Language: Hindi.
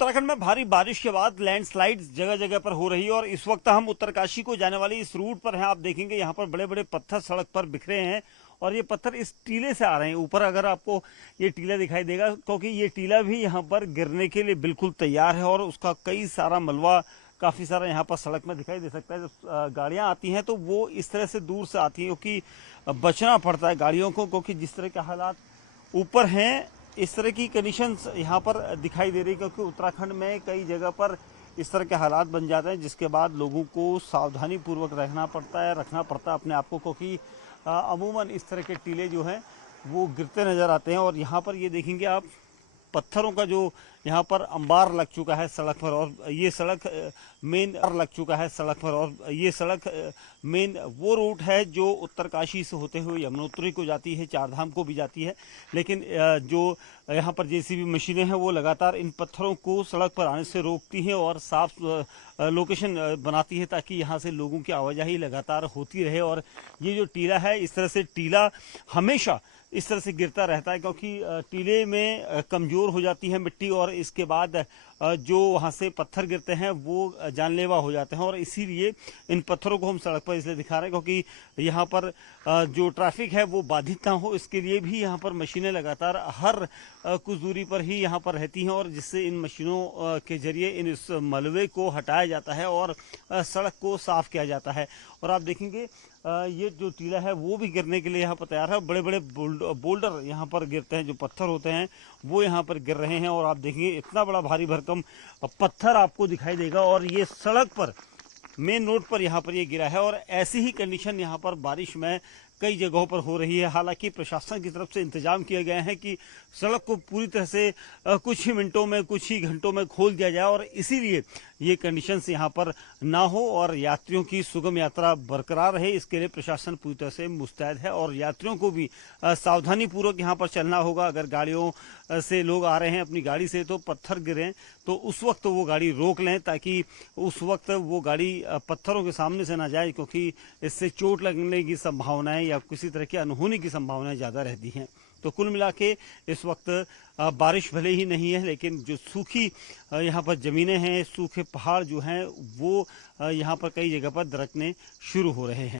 उत्तराखंड में भारी बारिश के बाद लैंडस्लाइड जगह जगह पर हो रही है और इस वक्त हम उत्तरकाशी को जाने वाली इस रूट पर हैं। आप देखेंगे यहाँ पर बड़े बड़े पत्थर सड़क पर बिखरे हैं और ये पत्थर इस टीले से आ रहे हैं। ऊपर अगर आपको ये टीला दिखाई देगा, क्योंकि ये टीला भी यहाँ पर गिरने के लिए बिल्कुल तैयार है और उसका कई सारा मलबा काफ़ी सारा यहाँ पर सड़क में दिखाई दे सकता है। जब गाड़ियाँ आती हैं तो वो इस तरह से दूर से आती हैं, क्योंकि बचना पड़ता है गाड़ियों को, क्योंकि जिस तरह के हालात ऊपर हैं इस तरह की कंडीशंस यहाँ पर दिखाई दे रही है। क्योंकि उत्तराखंड में कई जगह पर इस तरह के हालात बन जाते हैं, जिसके बाद लोगों को सावधानी पूर्वक रखना पड़ता है अपने आप को, क्योंकि अमूमन इस तरह के टीले जो हैं वो गिरते नज़र आते हैं। और यहाँ पर ये देखेंगे आप, पत्थरों का जो यहाँ पर अंबार लग चुका है सड़क पर, और ये सड़क मेन वो रूट है जो उत्तरकाशी से होते हुए यमुनोत्री को जाती है, चारधाम को भी जाती है। लेकिन जो यहाँ पर जेसीबी मशीनें हैं वो लगातार इन पत्थरों को सड़क पर आने से रोकती हैं और साफ लोकेशन बनाती है, ताकि यहाँ से लोगों की आवाजाही लगातार होती रहे। और ये जो टीला है, इस तरह से टीला हमेशा इस तरह से गिरता रहता है, क्योंकि टीले में कमज़ोर हो जाती है मिट्टी और इसके बाद जो वहाँ से पत्थर गिरते हैं वो जानलेवा हो जाते हैं। और इसीलिए इन पत्थरों को हम सड़क पर इसलिए दिखा रहे हैं क्योंकि यहाँ पर जो ट्रैफिक है वो बाधित ना हो, इसके लिए भी यहाँ पर मशीनें लगातार हर कुछ दूरी पर ही यहाँ पर रहती हैं, और जिससे इन मशीनों के जरिए इस मलबे को हटाया जाता है और सड़क को साफ किया जाता है। और आप देखेंगे ये जो टीला है वो भी गिरने के लिए यहाँ पर तैयार है। बड़े बड़े बोल्डर यहाँ पर गिरते हैं, जो पत्थर होते हैं वो यहाँ पर गिर रहे हैं। और आप देखेंगे इतना बड़ा भारी भरकम पत्थर आपको दिखाई देगा, और ये सड़क पर मेन रोड पर यहाँ पर ये गिरा है। और ऐसी ही कंडीशन यहाँ पर बारिश में कई जगहों पर हो रही है। हालांकि प्रशासन की तरफ से इंतजाम किए गए हैं कि सड़क को पूरी तरह से कुछ ही मिनटों में, कुछ ही घंटों में खोल दिया जाए, और इसीलिए ये कंडीशंस यहाँ पर ना हो और यात्रियों की सुगम यात्रा बरकरार रहे, इसके लिए प्रशासन पूरी तरह से मुस्तैद है। और यात्रियों को भी सावधानी पूर्वक यहाँ पर चलना होगा। अगर गाड़ियों से लोग आ रहे हैं अपनी गाड़ी से तो पत्थर गिरें तो उस वक्त वो गाड़ी रोक लें, ताकि उस वक्त वो गाड़ी पत्थरों के सामने से ना जाए, क्योंकि इससे चोट लगने की संभावनाएं या किसी तरह की अनहोनी की संभावनाएं ज़्यादा रहती हैं। तो कुल मिला के इस वक्त बारिश भले ही नहीं है, लेकिन जो सूखी यहाँ पर ज़मीनें हैं, सूखे पहाड़ जो हैं वो यहाँ पर कई जगह पर दरकने शुरू हो रहे हैं।